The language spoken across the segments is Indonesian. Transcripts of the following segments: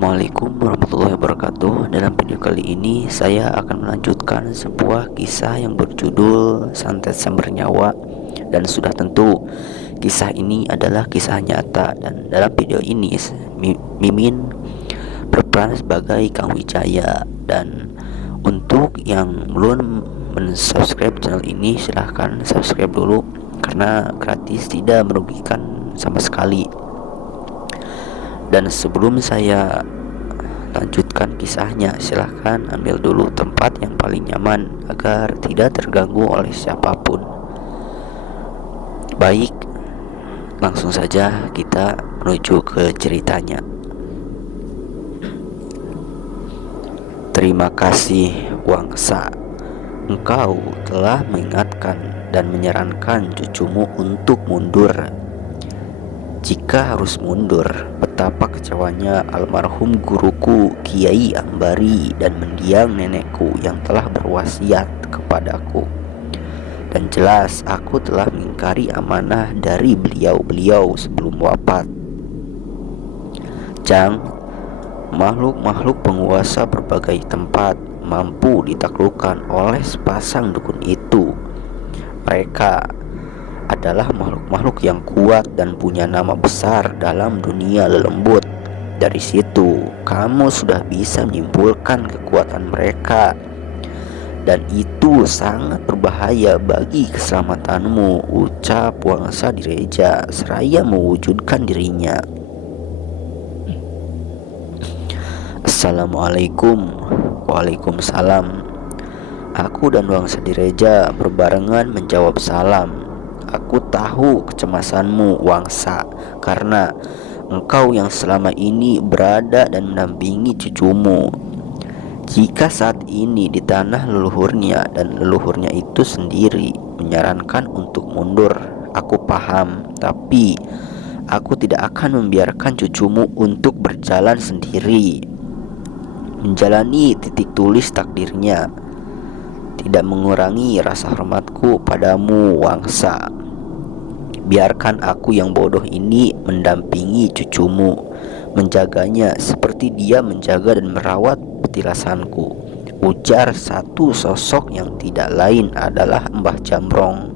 Assalamualaikum warahmatullahi wabarakatuh. Dalam video kali ini saya akan melanjutkan sebuah kisah yang berjudul Santesan Bernyawa. Dan sudah tentu kisah ini adalah kisah nyata. Dan dalam video ini Mimin berperan sebagai Kang Wijaya. Dan untuk yang belum mensubscribe channel ini, silahkan subscribe dulu, karena gratis, tidak merugikan sama sekali. Dan sebelum saya lanjutkan kisahnya, silahkan ambil dulu tempat yang paling nyaman agar tidak terganggu oleh siapapun. Baik, langsung saja kita menuju ke ceritanya. Terima kasih Wangsa, engkau telah mengingatkan dan menyarankan cucumu untuk mundur. Jika harus mundur, betapa kecewanya almarhum guruku Kiai Ambari dan mendiang nenekku yang telah berwasiat kepadaku. Dan jelas aku telah mengingkari amanah dari beliau-beliau sebelum wafat. Jang, makhluk-makhluk penguasa berbagai tempat mampu ditaklukkan oleh sepasang dukun itu. Mereka adalah makhluk-makhluk yang kuat dan punya nama besar dalam dunia lelembut. Dari situ kamu sudah bisa menyimpulkan kekuatan mereka, dan itu sangat berbahaya bagi keselamatanmu, ucap Wangsa Direja seraya mewujudkan dirinya. Assalamualaikum. Waalaikumsalam. Aku dan Wangsa Direja berbarengan menjawab salam. Aku tahu kecemasanmu, Wangsa, karena engkau yang selama ini berada dan mendampingi cucumu. Jika saat ini di tanah leluhurnya dan leluhurnya itu sendiri menyarankan untuk mundur, aku paham. Tapi aku tidak akan membiarkan cucumu untuk berjalan sendiri, menjalani titik tulis takdirnya. Tidak mengurangi rasa hormatku padamu, Wangsa. Biarkan aku yang bodoh ini mendampingi cucumu, menjaganya seperti dia menjaga dan merawat petilasanku, ujar satu sosok yang tidak lain adalah Mbah Jamrong.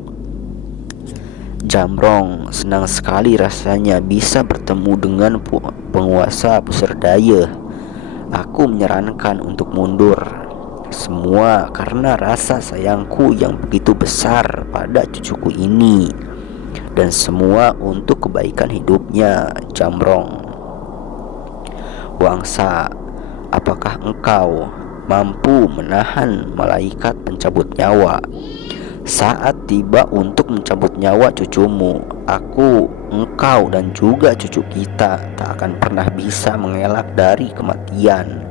Jamrong senang sekali rasanya bisa bertemu dengan penguasa Puserdaya. Aku menyarankan untuk mundur, semua karena rasa sayangku yang begitu besar pada cucuku ini, dan semua untuk kebaikan hidupnya, Jamrong. Wangsa, apakah engkau mampu menahan malaikat pencabut nyawa? Saat tiba untuk mencabut nyawa cucumu, aku, engkau, dan juga cucu kita tak akan pernah bisa mengelak dari kematian.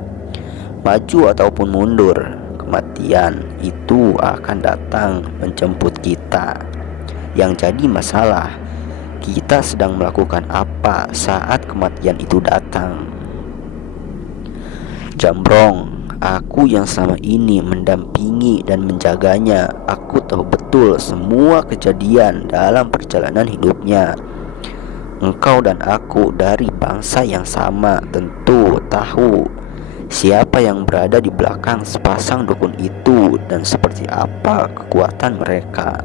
Maju ataupun mundur, kematian itu akan datang menjemput kita. Yang jadi masalah, kita sedang melakukan apa saat kematian itu datang? Jamrong, aku yang selama ini mendampingi dan menjaganya, aku tahu betul semua kejadian dalam perjalanan hidupnya. Engkau dan aku dari bangsa yang sama, tentu tahu siapa yang berada di belakang sepasang dukun itu dan seperti apa kekuatan mereka.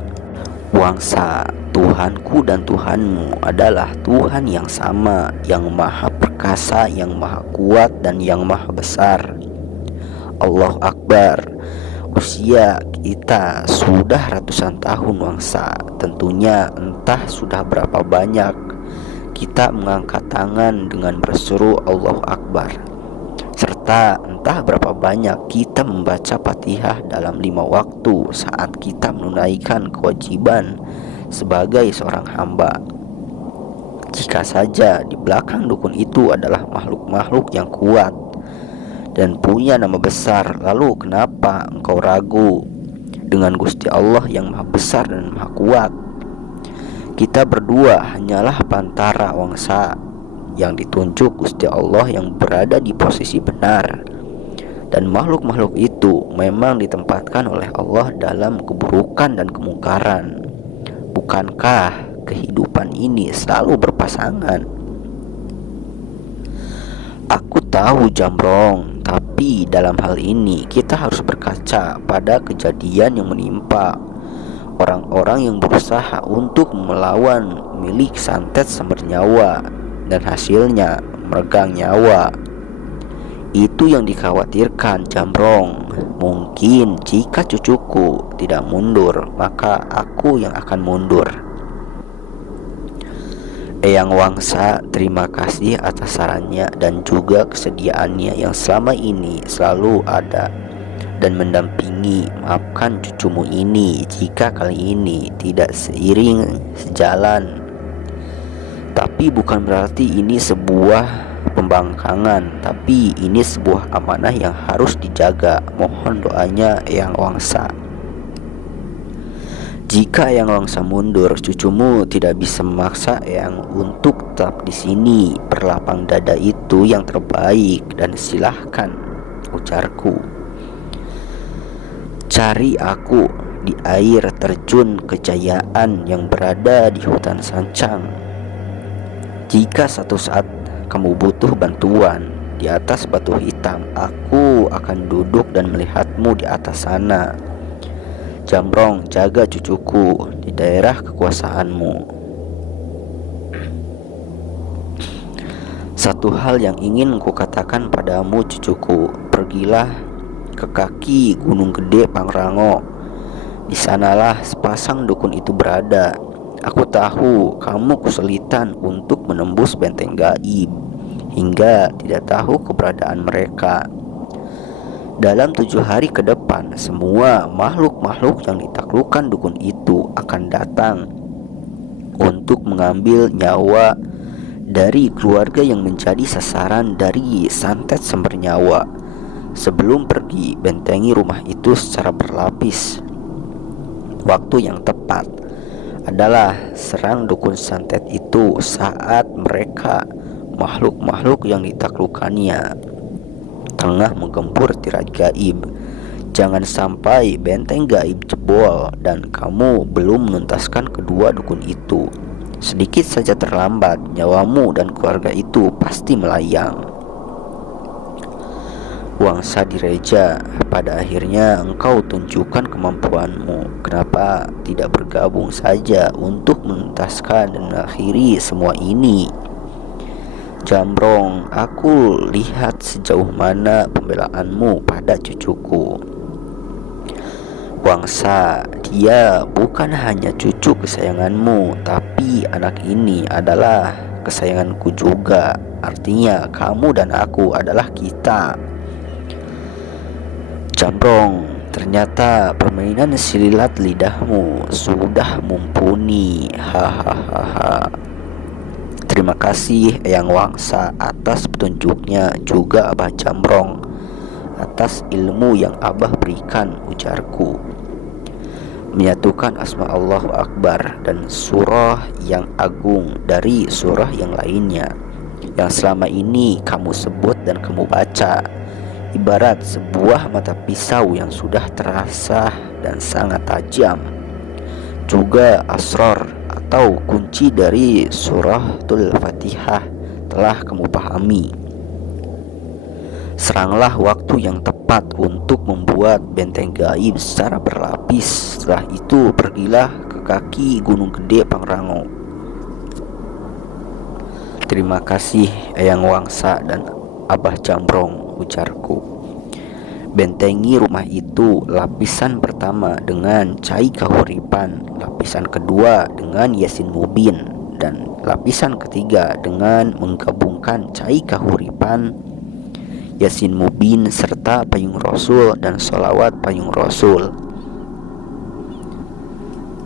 Wangsa, Tuhanku dan Tuhanmu adalah Tuhan yang sama, yang maha perkasa, yang maha kuat, dan yang maha besar. Allahu Akbar. Usia kita sudah ratusan tahun, Wangsa. Tentunya entah sudah berapa banyak kita mengangkat tangan dengan berseru Allahu Akbar, serta entah berapa banyak kita membaca Fatihah dalam 5 waktu saat kita menunaikan kewajiban sebagai seorang hamba. Jika saja di belakang dukun itu adalah makhluk-makhluk yang kuat dan punya nama besar, lalu kenapa engkau ragu dengan Gusti Allah yang maha besar dan maha kuat? Kita berdua hanyalah pantara, Wangsa, yang ditunjuk Gusti Allah yang berada di posisi benar. Dan makhluk-makhluk itu memang ditempatkan oleh Allah dalam keburukan dan kemungkaran. Bukankah kehidupan ini selalu berpasangan? Aku tahu Jamrong, tapi dalam hal ini kita harus berkaca pada kejadian yang menimpa orang-orang yang berusaha untuk melawan milik santet semernyawa dan hasilnya meregang nyawa. Itu yang dikhawatirkan Jamrong. Mungkin jika cucuku tidak mundur, maka aku yang akan mundur. Eyang Wangsa, terima kasih atas sarannya dan juga kesediaannya yang selama ini selalu ada dan mendampingi. Maafkan cucumu ini jika kali ini tidak seiring sejalan. Tapi bukan berarti ini sebuah pembangkangan, tapi ini sebuah amanah yang harus dijaga. Mohon doanya Eyang Wangsa. Jika Eyang Wangsa mundur, cucumu tidak bisa memaksa Eyang untuk tetap di sini. Berlapang dada itu yang terbaik dan silahkan, ujarku. Cari aku di air terjun Kejayaan yang berada di hutan Sancang. Jika satu saat kamu butuh bantuan di atas batu hitam, aku akan duduk dan melihatmu di atas sana. Jamrong, jaga cucuku di daerah kekuasaanmu. Satu hal yang ingin kukatakan padamu cucuku, pergilah ke kaki Gunung Gede Pangrango. Di sanalah sepasang dukun itu berada. Aku tahu kamu kesulitan untuk menembus benteng gaib hingga tidak tahu keberadaan mereka. Dalam 7 hari ke depan, semua makhluk-makhluk yang ditaklukkan dukun itu akan datang untuk mengambil nyawa dari keluarga yang menjadi sasaran dari santet semernyawa. Sebelum pergi, bentengi rumah itu secara berlapis. Waktu yang tepat adalah serang dukun santet itu saat mereka, makhluk-makhluk yang ditaklukkannya, tengah menggempur tirai gaib. Jangan sampai benteng gaib jebol dan kamu belum menuntaskan kedua dukun itu. Sedikit saja terlambat, nyawamu dan keluarga itu pasti melayang. Wangsa Direja, pada akhirnya engkau tunjukkan kemampuanmu. Kenapa tidak bergabung saja untuk menuntaskan dan mengakhiri semua ini? Jamrong, aku lihat sejauh mana pembelaanmu pada cucuku. Wangsa, dia bukan hanya cucu kesayanganmu, tapi anak ini adalah kesayanganku juga. Artinya kamu dan aku adalah kita. Jamrong, ternyata permainan sililat lidahmu sudah mumpuni. Hahaha. Terima kasih Eyang Wangsa atas petunjuknya, juga Abah Jamrong atas ilmu yang Abah berikan, ujarku. Menyatukan asma Allahu Akbar dan surah yang agung dari surah yang lainnya yang selama ini kamu sebut dan kamu baca, ibarat sebuah mata pisau yang sudah terasa dan sangat tajam. Juga asrar atau kunci dari suratul Fatihah telah kamu pahami. Seranglah waktu yang tepat untuk membuat benteng gaib secara berlapis. Setelah itu pergilah ke kaki Gunung Gede Pangrango. Terima kasih Eyang Wangsa dan Abah Jamrong, ujarku. Bentengi rumah itu lapisan pertama dengan Cai Kahuripan, lapisan kedua dengan Yasin Mubin, dan lapisan ketiga dengan menggabungkan Cai Kahuripan, Yasin Mubin, serta Payung Rasul dan Sholawat Payung Rasul.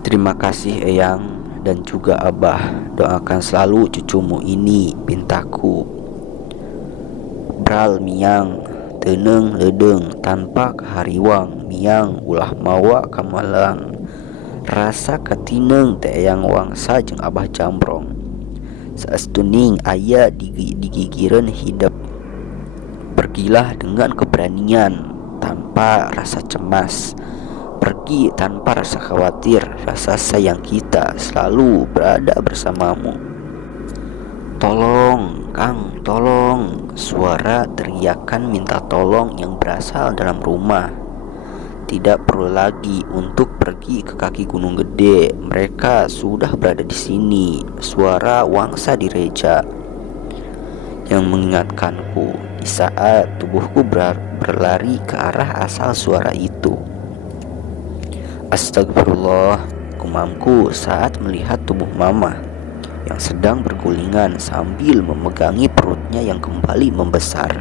Terima kasih Eyang dan juga Abah. Doakan selalu cucumu ini, pintaku. Bral miang teneng ledeng tanpa kehariwang, miang ulah mawa kamalang. Rasa katineng teh Eyang Wangsa jeung Abah Jamrong. Saestuning aya digigireun hidup. Pergilah dengan keberanian tanpa rasa cemas. Pergi tanpa rasa khawatir. Rasa sayang kita selalu berada bersamamu. Tolong Kang, tolong. Suara teriakan minta tolong yang berasal dalam rumah. Tidak perlu lagi untuk pergi ke kaki gunung gede. Mereka sudah berada di sini. Suara wangsa di reja yang mengingatkanku di saat tubuhku berlari ke arah asal suara itu. Astagfirullah, gumamku saat melihat tubuh mama yang sedang bergulingan sambil memegangi perutnya yang kembali membesar.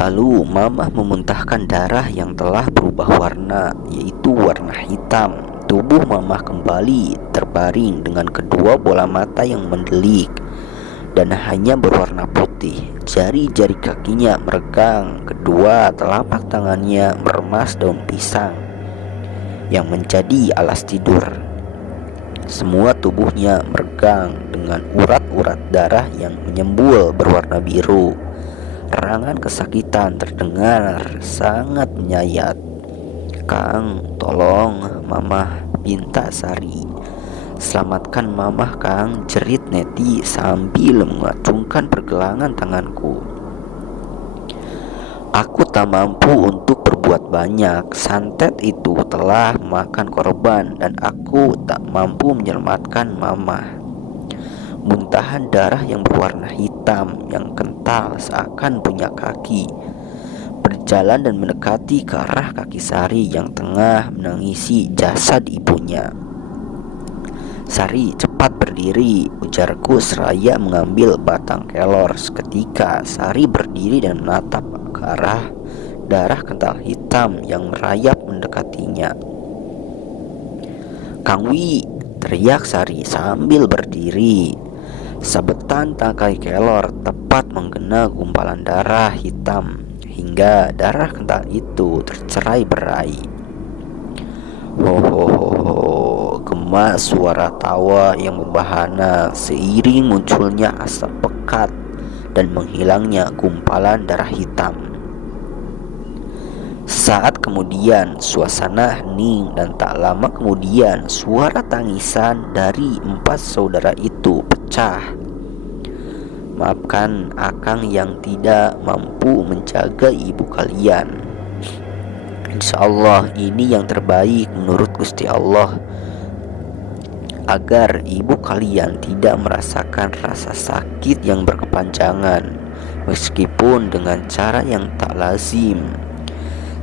Lalu mama memuntahkan darah yang telah berubah warna, yaitu warna hitam. Tubuh mama kembali terbaring dengan kedua bola mata yang mendelik dan hanya berwarna putih. Jari-jari kakinya meregang, kedua telapak tangannya meremas daun pisang yang menjadi alas tidur. Semua tubuhnya meregang dengan urat-urat darah yang menyembul berwarna biru. Erangan kesakitan terdengar sangat menyayat. "Kang, tolong, Mama," pinta Sari. "Selamatkan Mama, Kang," jerit Neti sambil mengacungkan pergelangan tanganku. Aku tak mampu untuk berbuat banyak. Santet itu telah memakan korban dan aku tak mampu menyelamatkan Mama. Muntahan darah yang berwarna hitam yang kental seakan punya kaki berjalan dan mendekati ke arah kaki Sari yang tengah menangisi jasad ibunya. "Sari, cepat berdiri," ujarku seraya mengambil batang kelor. Seketika Sari berdiri dan menatap ke arah darah kental hitam yang merayap mendekatinya. "Kang Wi," teriak Sari sambil berdiri. Sabetan tangkai kelor tepat menggena gumpalan darah hitam hingga darah kental itu tercerai berai. "Ho ho ho ho," gema suara tawa yang membahana seiring munculnya asap pekat dan menghilangnya gumpalan darah hitam. Saat kemudian suasana hening dan tak lama kemudian suara tangisan dari 4 saudara itu pecah. "Maafkan Akang yang tidak mampu menjaga ibu kalian. Insya Allah ini yang terbaik menurut Gusti Allah, agar ibu kalian tidak merasakan rasa sakit yang berkepanjangan, meskipun dengan cara yang tak lazim.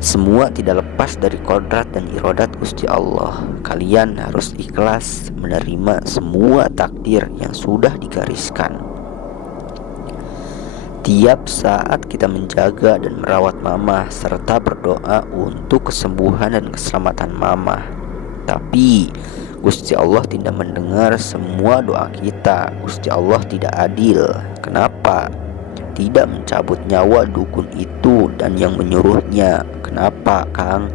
Semua tidak lepas dari kodrat dan iradat Gusti Allah. Kalian harus ikhlas menerima semua takdir yang sudah digariskan. Tiap saat kita menjaga dan merawat Mama serta berdoa untuk kesembuhan dan keselamatan Mama. Tapi Gusti Allah tidak mendengar semua doa kita. Gusti Allah tidak adil. Kenapa tidak mencabut nyawa dukun itu dan yang menyuruhnya? Kenapa, Kang?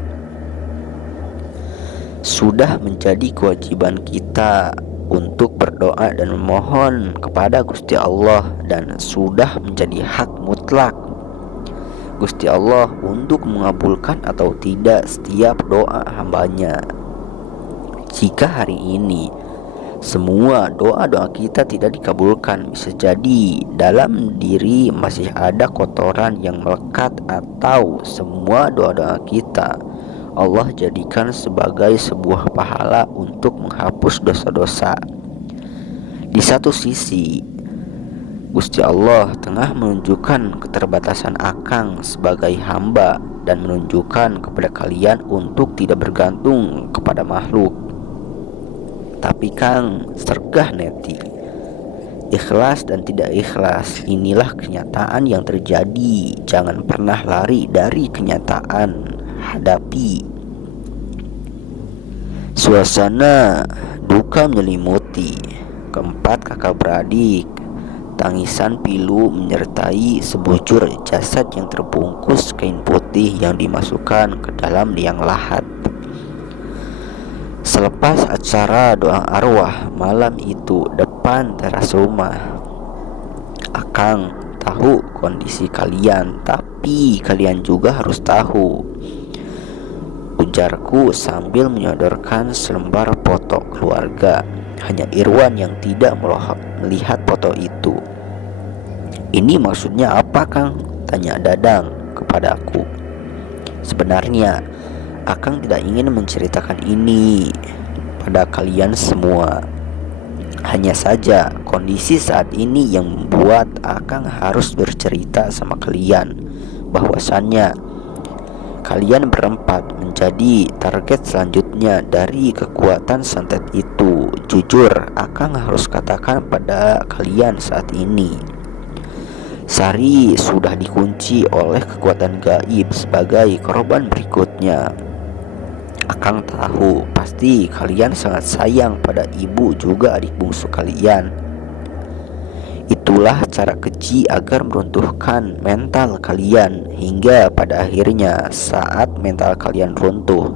Sudah menjadi kewajiban kita untuk berdoa dan memohon kepada Gusti Allah, dan sudah menjadi hak mutlak Gusti Allah untuk mengabulkan atau tidak setiap doa hambanya. Jika hari ini semua doa-doa kita tidak dikabulkan, bisa jadi dalam diri masih ada kotoran yang melekat, atau semua doa-doa kita Allah jadikan sebagai sebuah pahala untuk menghapus dosa-dosa. Di satu sisi, Gusti Allah tengah menunjukkan keterbatasan Akang sebagai hamba dan menunjukkan kepada kalian untuk tidak bergantung kepada makhluk. Tapi Kang, sergah Neti, ikhlas dan tidak ikhlas, inilah kenyataan yang terjadi. Jangan pernah lari dari kenyataan. Hadapi. Suasana duka menyelimuti keempat kakak beradik. Tangisan pilu menyertai sebujur jasad yang terbungkus kain putih yang dimasukkan ke dalam liang lahat. Selepas acara doa arwah malam itu depan teras rumah, Akang tahu kondisi kalian, tapi kalian juga harus tahu, ujarku sambil menyodorkan selembar foto keluarga. Hanya Irwan yang tidak melihat foto itu. "Ini maksudnya apa, Kang?" tanya Dadang kepadaku. "Sebenarnya Akang tidak ingin menceritakan ini pada kalian semua. Hanya saja kondisi saat ini yang membuat Akang harus bercerita sama kalian bahwasannya kalian berempat menjadi target selanjutnya dari kekuatan santet itu. Jujur, Akang harus katakan pada kalian saat ini, Sari sudah dikunci oleh kekuatan gaib sebagai korban berikutnya. Akang tahu pasti kalian sangat sayang pada ibu juga adik bungsu kalian. Itulah cara keji agar meruntuhkan mental kalian hingga pada akhirnya saat mental kalian runtuh,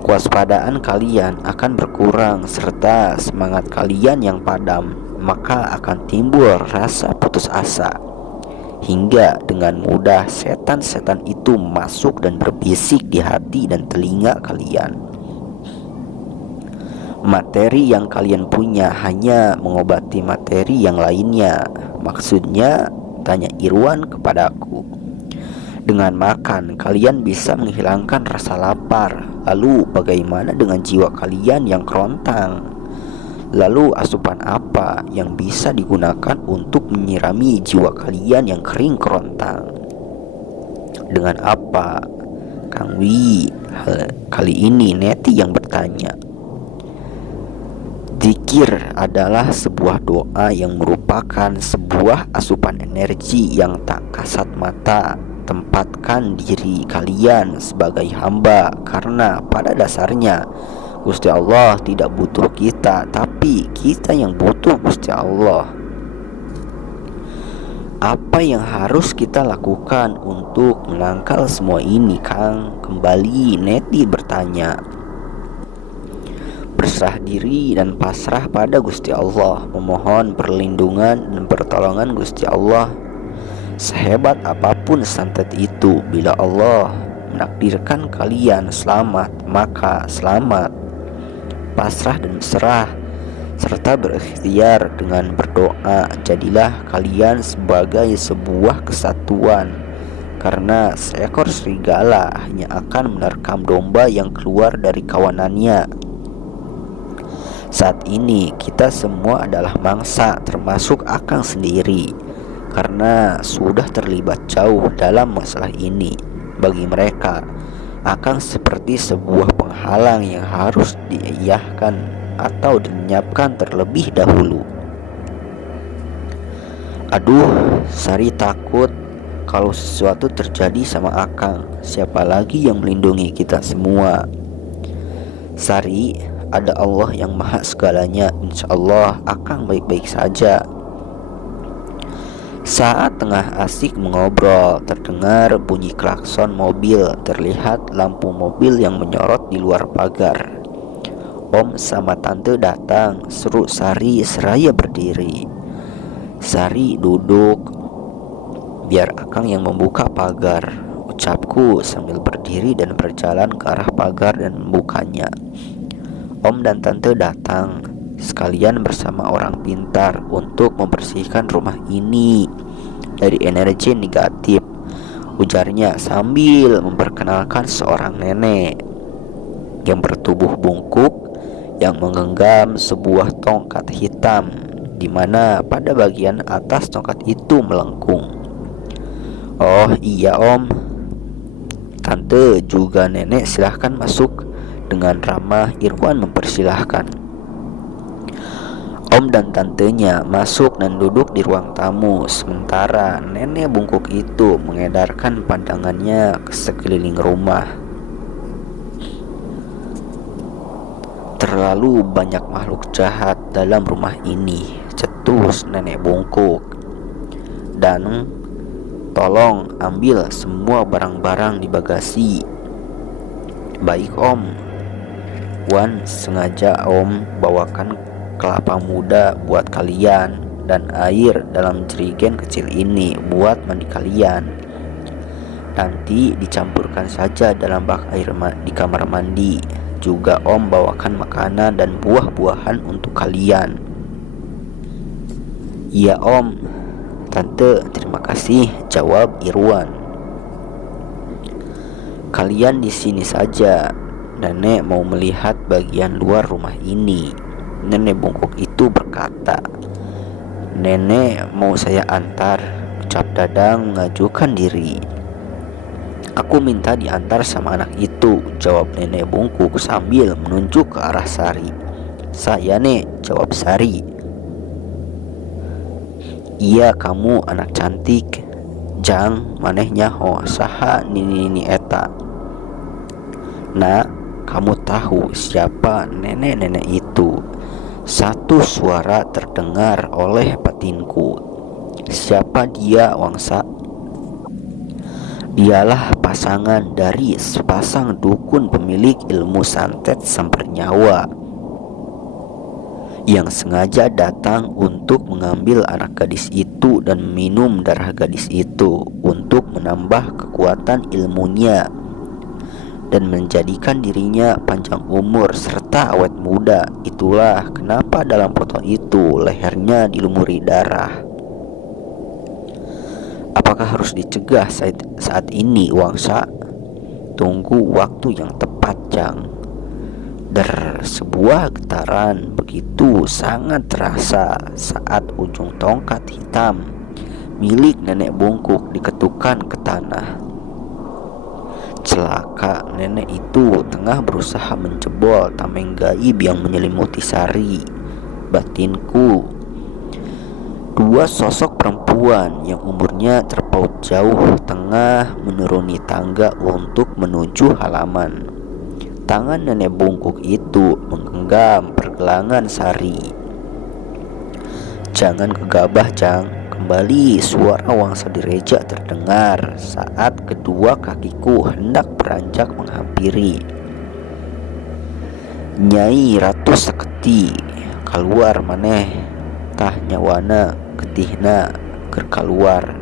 kewaspadaan kalian akan berkurang serta semangat kalian yang padam, maka akan timbul rasa putus asa. Hingga dengan mudah setan-setan itu masuk dan berbisik di hati dan telinga kalian. Materi yang kalian punya hanya mengobati materi yang lainnya. Maksudnya, tanya Irwan kepadaku. Dengan makan kalian bisa menghilangkan rasa lapar. Lalu bagaimana dengan jiwa kalian yang kerontang? Lalu asupan apa yang bisa digunakan untuk menyirami jiwa kalian yang kering kerontang? Dengan apa, Kang Wi? Kali ini Neti yang bertanya. Zikir adalah sebuah doa yang merupakan sebuah asupan energi yang tak kasat mata. Tempatkan diri kalian sebagai hamba, karena pada dasarnya Gusti Allah tidak butuh kita, tapi kita yang butuh Gusti Allah. Apa yang harus kita lakukan untuk menangkal semua ini, Kang? Kembali Neti bertanya. Berserah diri dan pasrah pada Gusti Allah, memohon perlindungan dan pertolongan Gusti Allah. Sehebat apapun santet itu, bila Allah menakdirkan kalian selamat, maka selamat. Pasrah dan berserah serta berikhtiar dengan berdoa, jadilah kalian sebagai sebuah kesatuan, karena seekor serigala hanya akan menerkam domba yang keluar dari kawanannya. Saat ini kita semua adalah mangsa, termasuk Akang sendiri, karena sudah terlibat jauh dalam masalah ini. Bagi mereka, Akang seperti sebuah penghalang yang harus diiyahkan atau dilenyapkan terlebih dahulu. Aduh, Sari takut kalau sesuatu terjadi sama Akang. Siapa lagi yang melindungi kita semua? Sari, ada Allah yang maha segalanya. Insya Allah Akang baik-baik saja. Saat tengah asik mengobrol, terdengar bunyi klakson mobil. Terlihat lampu mobil yang menyorot di luar pagar. Om sama Tante datang, seru Sari seraya berdiri. Sari duduk, biar Akang yang membuka pagar, ucapku sambil berdiri dan berjalan ke arah pagar dan membukanya. Om dan Tante datang sekalian bersama orang pintar untuk membersihkan rumah ini dari energi negatif, ujarnya sambil memperkenalkan seorang nenek yang bertubuh bungkuk yang menggenggam sebuah tongkat hitam, di mana pada bagian atas tongkat itu melengkung. Oh iya Om, Tante juga nenek, silahkan masuk, dengan ramah Irwan mempersilahkan. Om dan tantenya masuk dan duduk di ruang tamu, sementara nenek bungkuk itu mengedarkan pandangannya ke sekeliling rumah. Terlalu banyak makhluk jahat dalam rumah ini, cetus nenek bungkuk. Dan tolong ambil semua barang-barang di bagasi. Baik Om. Wan, sengaja Om bawakan kelapa muda buat kalian dan air dalam jerigen kecil ini buat mandi kalian. Nanti dicampurkan saja dalam bak air di kamar mandi. Juga Om bawakan makanan dan buah-buahan untuk kalian. Iya Om, Tante, terima kasih, jawab Irwan. Kalian di sini saja. Nenek mau melihat bagian luar rumah ini. Nenek bungkuk itu berkata. Nenek mau saya antar, ucap Dadang mengajukan diri. Aku minta diantar sama anak itu, jawab nenek bungkuk sambil menunjuk ke arah Sari. Saya nek, jawab Sari. Iya kamu anak cantik. Jang manehnya ho saha nini eta. Nak, kamu tahu siapa nenek-nenek itu? Satu suara terdengar oleh batinku. Siapa dia, Wangsa? Dialah pasangan dari sepasang dukun pemilik ilmu santet sempernyawa yang sengaja datang untuk mengambil anak gadis itu dan minum darah gadis itu untuk menambah kekuatan ilmunya dan menjadikan dirinya panjang umur serta awet muda. Itulah kenapa dalam foto itu lehernya dilumuri darah. Apakah harus dicegah saat ini, Wangsa? Tunggu waktu yang tepat, Jang. Sebuah getaran begitu sangat terasa saat ujung tongkat hitam milik nenek bungkuk diketukkan ke tanah. Celaka, nenek itu tengah berusaha menjebol tameng gaib yang menyelimuti Sari. Batinku, dua sosok perempuan yang umurnya terpaut jauh tengah menuruni tangga untuk menuju halaman. Tangan nenek bungkuk itu menggenggam pergelangan Sari. Jangan gegabah, Jang. Kembali suara Wangsa Direja terdengar saat kedua kakiku hendak beranjak menghampiri. Nyai Ratu Seketi, keluar maneh. Tah nyawana getihna keur kaluar.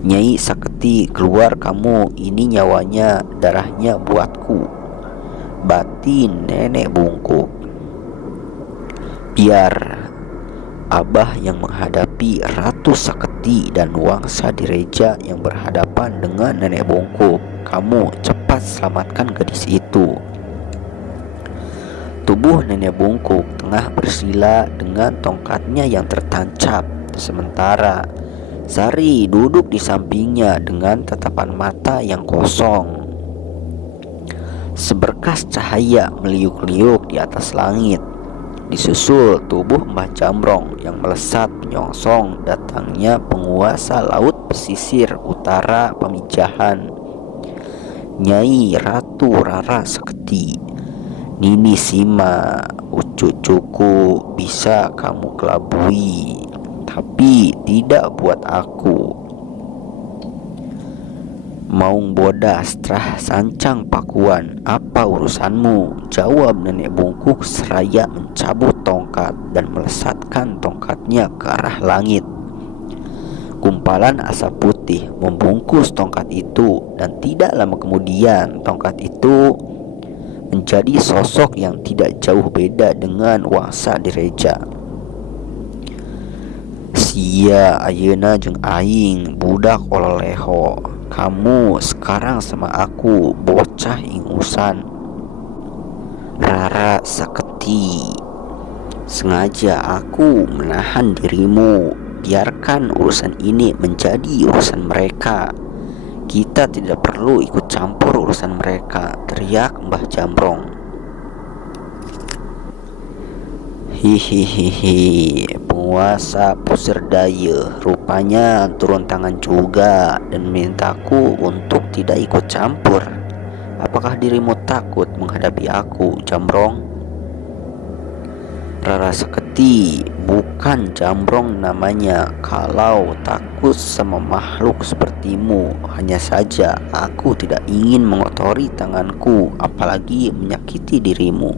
Nyai Saketi, keluar kamu, ini nyawanya, darahnya buatku, batin nenek bungkuk. Biar Abah yang menghadapi Ratu Saketi dan Wangsa Direja yang berhadapan dengan nenek bungkuk. Kamu cepat selamatkan gadis itu. Tubuh nenek bungkuk tengah bersila dengan tongkatnya yang tertancap. Sementara Sari duduk di sampingnya dengan tatapan mata yang kosong. Seberkas cahaya meliuk-liuk di atas langit. Disusul tubuh Mbah Jamrong yang melesat menyongsong datangnya penguasa laut pesisir utara Pamijahan, Nyai Ratu Rara Seketi. Nini Sima, cucuku bisa kamu kelabui, tapi tidak buat aku. Maung bodas trah sancang pakuan, apa urusanmu? Jawab nenek bungkuk seraya mencabut tongkat dan melesatkan tongkatnya ke arah langit. Gumpalan asap putih membungkus tongkat itu, dan tidak lama kemudian tongkat itu menjadi sosok yang tidak jauh beda dengan Wangsa Direja. Sia ayeuna jeung aing budak oleleho. Kamu sekarang sama aku bocah ingusan. Rara Saketi, sengaja aku menahan dirimu. Biarkan urusan ini menjadi urusan mereka. Kita tidak perlu ikut campur urusan mereka, teriak Mbah Jamrong. Hihihihi, penguasa Pusir Daya rupanya turun tangan juga dan memintaku untuk tidak ikut campur. Apakah dirimu takut menghadapi aku, Jamrong? Rara Seketi, bukan Jamrong namanya. Kalau takut sama makhluk sepertimu, hanya saja aku tidak ingin mengotori tanganku, apalagi menyakiti dirimu.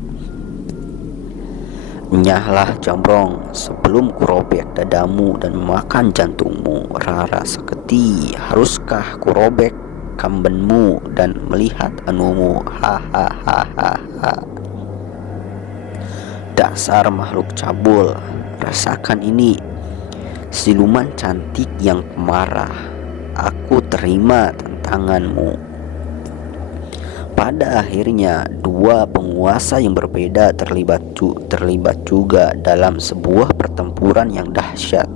Nyahlah Jamrong, sebelum kurobek dadamu dan memakan jantungmu. Rara Seketi, haruskah kurobek kambenmu dan melihat anumu? Hahaha. Dasar makhluk cabul, rasakan ini. Siluman cantik yang pemarah, aku terima tantanganmu. Pada akhirnya, dua penguasa yang berbeda terlibat juga dalam sebuah pertempuran yang dahsyat.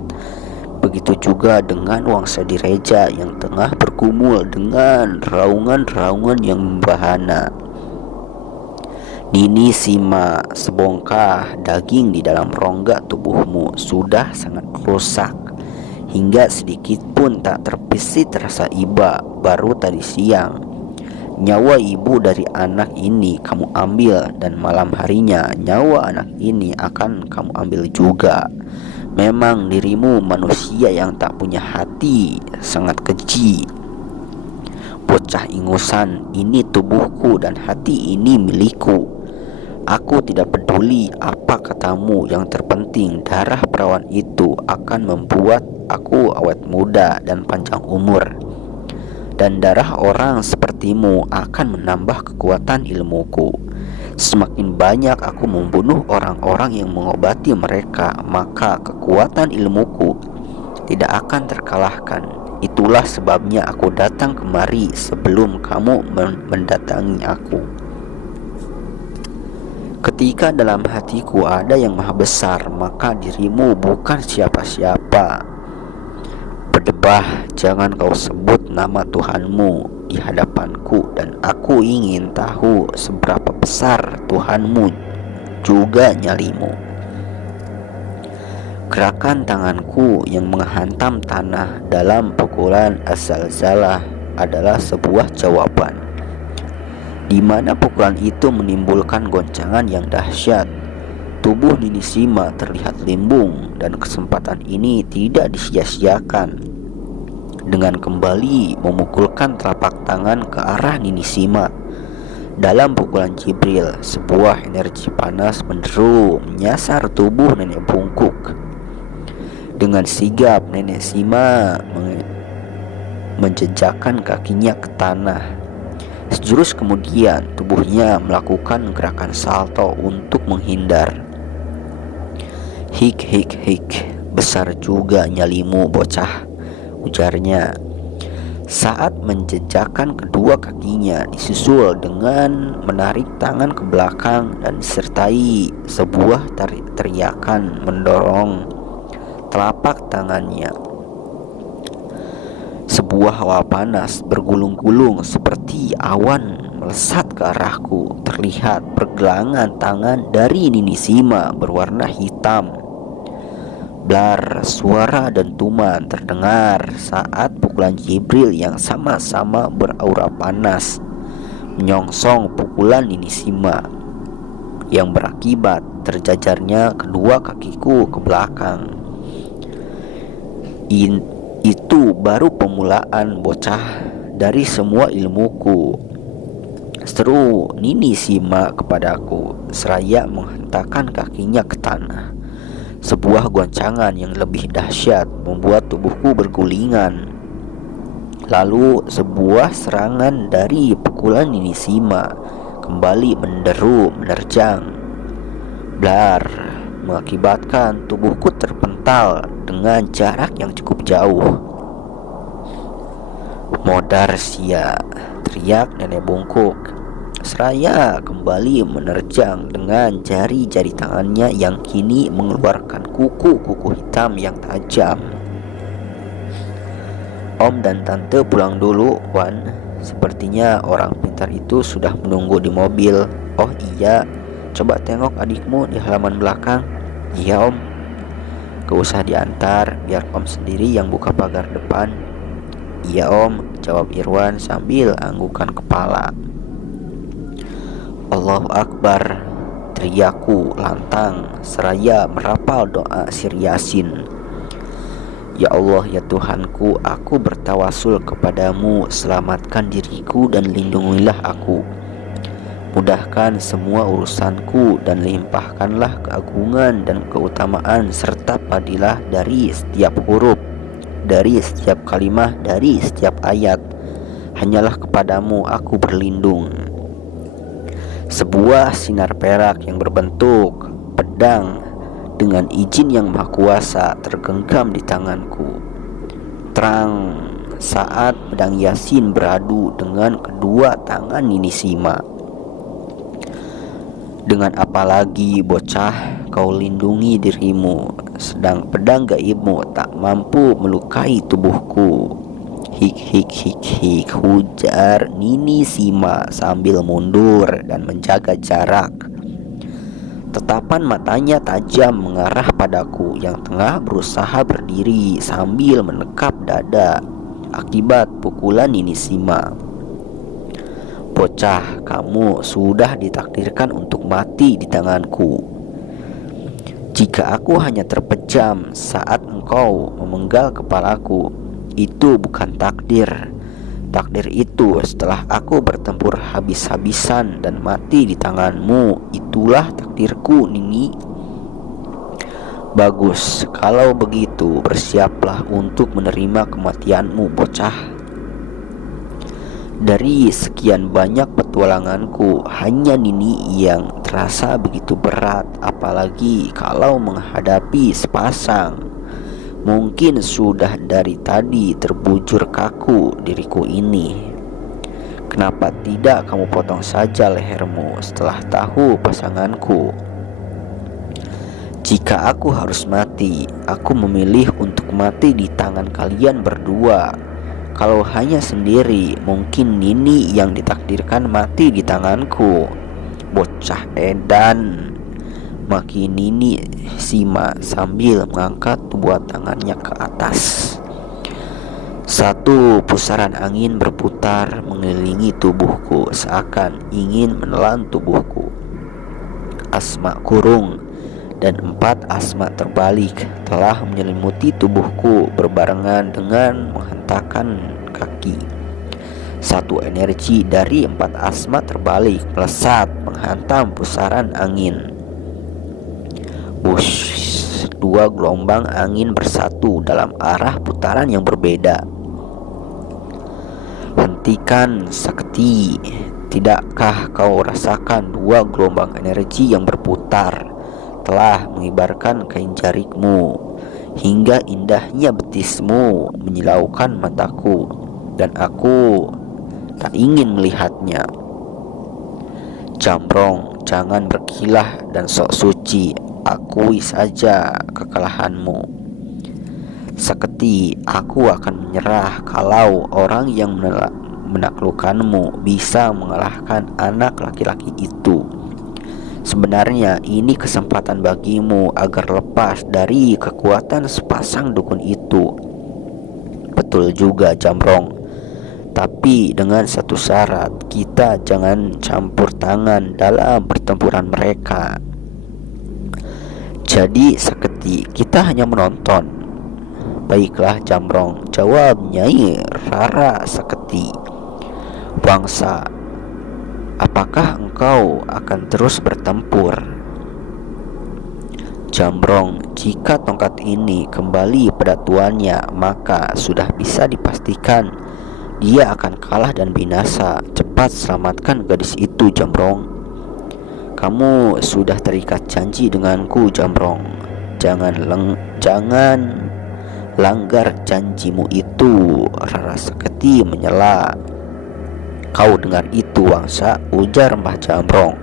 Begitu juga dengan Wangsa Direja yang tengah bergumul dengan raungan-raungan yang membahana. Nini Sima, sebongkah daging di dalam rongga tubuhmu sudah sangat rusak, hingga sedikit pun tak terbesit rasa iba. Baru tadi siang, nyawa ibu dari anak ini kamu ambil, dan malam harinya nyawa anak ini akan kamu ambil juga. Memang dirimu manusia yang tak punya hati, sangat keji. Bocah ingusan, ini tubuhku dan hati ini milikku. Aku tidak peduli apa katamu, yang terpenting darah perawan itu akan membuat aku awet muda dan panjang umur. Dan darah orang sepertimu akan menambah kekuatan ilmuku. Semakin banyak aku membunuh orang-orang yang mengobati mereka, maka kekuatan ilmuku tidak akan terkalahkan. Itulah sebabnya aku datang kemari sebelum kamu mendatangi aku. Ketika dalam hatiku ada yang maha besar, maka dirimu bukan siapa-siapa. Berdebah, jangan kau sebut nama Tuhanmu di hadapanku, dan aku ingin tahu seberapa besar Tuhanmu juga nyalimu. Gerakan tanganku yang menghantam tanah dalam pukulan az-zalzalah adalah sebuah jawaban, di mana pukulan itu menimbulkan goncangan yang dahsyat. Tubuh Nini Sima terlihat limbung, dan kesempatan ini tidak disia-siakan. Dengan kembali memukulkan telapak tangan ke arah Nini Sima, dalam pukulan Jibril, sebuah energi panas menderu menyasar tubuh nenek bungkuk. Dengan sigap, Nenek Sima menjejakkan kakinya ke tanah. Sejurus kemudian, tubuhnya melakukan gerakan salto untuk menghindar. Hik hik hik, besar juga nyalimu bocah, ujarnya. Saat menjejakkan kedua kakinya, disusul dengan menarik tangan ke belakang dan disertai sebuah teriakan mendorong telapak tangannya. Sebuah hawa panas bergulung-gulung seperti awan melesat ke arahku. Terlihat pergelangan tangan dari Nini Sima berwarna hitam. Blar, suara dentuman terdengar saat pukulan Jibril yang sama-sama beraura panas menyongsong pukulan Nini Sima, yang berakibat terjajarnya kedua kakiku ke belakang. Itu baru pemulaan bocah dari semua ilmuku, seru Nini Sima kepadaku seraya menghentakkan kakinya ke tanah. Sebuah goncangan yang lebih dahsyat membuat tubuhku bergulingan. Lalu sebuah serangan dari pukulan Nini Sima kembali menderu menerjang. Blar, mengakibatkan tubuhku terpental dengan jarak yang cukup jauh. Modar sia, teriak nenek bungkuk seraya kembali menerjang dengan jari-jari tangannya yang kini mengeluarkan kuku-kuku hitam yang tajam. Om dan tante pulang dulu, Wan. Sepertinya orang pintar itu sudah menunggu di mobil. Oh iya, coba tengok adikmu di halaman belakang. Iya om. Gak usah diantar, biar om sendiri yang buka pagar depan. Iya om, jawab Irwan sambil anggukan kepala. Allahu Akbar, teriakku lantang seraya merapal doa Sir Yasin. Ya Allah, ya Tuhanku, aku bertawasul kepadamu, selamatkan diriku dan lindungilah aku. Mudahkan semua urusanku dan limpahkanlah keagungan dan keutamaan serta fadilah dari setiap huruf, dari setiap kalimah, dari setiap ayat. Hanyalah kepadamu aku berlindung. Sebuah sinar perak yang berbentuk pedang dengan izin yang maha kuasa tergenggam di tanganku. Terang saat pedang Yasin beradu dengan kedua tangan Nini Sima. Dengan apa lagi bocah kau lindungi dirimu, sedang pedang gaibmu tak mampu melukai tubuhku. Hik hik hik hik, ujar Nini Sima sambil mundur dan menjaga jarak. Tatapan matanya tajam mengarah padaku yang tengah berusaha berdiri sambil menekap dada akibat pukulan Nini Sima. Bocah, kamu sudah ditakdirkan untuk mati di tanganku. Jika aku hanya terpejam saat engkau memenggal kepalaku, itu bukan takdir. Takdir itu setelah aku bertempur habis-habisan dan mati di tanganmu, itulah takdirku, Nini. Bagus, kalau begitu bersiaplah untuk menerima kematianmu, bocah. Dari sekian banyak petualanganku, hanya Nini yang terasa begitu berat, apalagi kalau menghadapi sepasang. Mungkin sudah dari tadi terbujur kaku diriku ini. Kenapa tidak kamu potong saja lehermu setelah tahu pasanganku? Jika aku harus mati, aku memilih untuk mati di tangan kalian berdua. Kalau hanya sendiri, mungkin Nini yang ditakdirkan mati di tanganku. Bocah edan, maki Nini Sima sambil mengangkat dua tangannya ke atas. Satu pusaran angin berputar mengelilingi tubuhku seakan ingin menelan tubuhku. Asma kurung dan 4 asma terbalik telah menyelimuti tubuhku berbarengan dengan menghentakkan kaki. Satu energi dari 4 asma terbalik melesat menghantam pusaran angin. Wush, 2 gelombang angin bersatu dalam arah putaran yang berbeda. Hentikan sakti, tidakkah kau rasakan 2 gelombang energi yang berputar telah mengibarkan kain jarikmu hingga indahnya betismu menyilaukan mataku, dan aku tak ingin melihatnya. Jamrong, jangan berkilah dan sok suci, akui saja kekalahanmu. Sakti, aku akan menyerah kalau orang yang menaklukkanmu bisa mengalahkan anak laki-laki itu. Sebenarnya ini kesempatan bagimu agar lepas dari kekuatan sepasang dukun itu. Betul juga, Jamrong. Tapi dengan satu syarat, kita jangan campur tangan dalam pertempuran mereka. Jadi Sakti, kita hanya menonton. Baiklah Jamrong, jawab Nyai Rara Sakti. Wangsa, apakah engkau akan terus bertempur? Jamrong, jika tongkat ini kembali pada tuannya, maka sudah bisa dipastikan dia akan kalah dan binasa. Cepat selamatkan gadis itu, Jamrong. Kamu sudah terikat janji denganku, Jamrong. Jangan langgar janjimu itu. Rara Sakti menyela. Kau dengar itu, Wangsa, ujar Mbah Jamrong.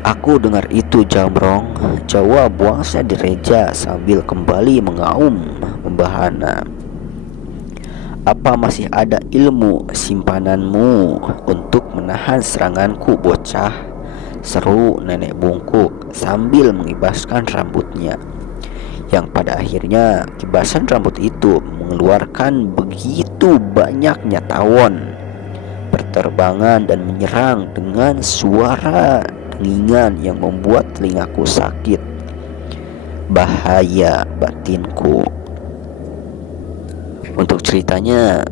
Aku dengar itu, Jamrong, jawab Wangsa Direja sambil kembali mengaum membahana. Apa masih ada ilmu simpananmu untuk menahan seranganku, bocah? Seru nenek bungkuk sambil mengibaskan rambutnya, yang pada akhirnya kibasan rambut itu mengeluarkan begitu banyaknya tawon berterbangan dan menyerang dengan suara dengingan yang membuat telingaku sakit. Bahaya batinku. Untuk ceritanya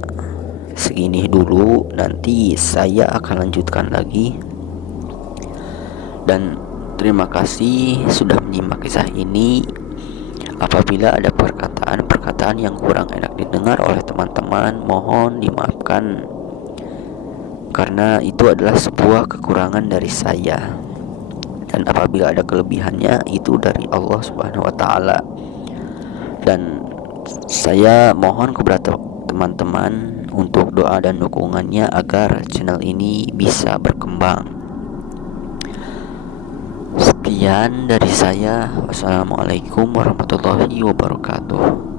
segini dulu, nanti saya akan lanjutkan lagi. Dan terima kasih sudah menyimak kisah ini. Apabila ada perkataan-perkataan yang kurang enak didengar oleh teman-teman, mohon dimaafkan, karena itu adalah sebuah kekurangan dari saya. Dan apabila ada kelebihannya, itu dari Allah Subhanahu wa taala. Dan saya mohon kepada teman-teman untuk doa dan dukungannya agar channel ini bisa berkembang. Sekian dari saya. Wassalamualaikum warahmatullahi wabarakatuh.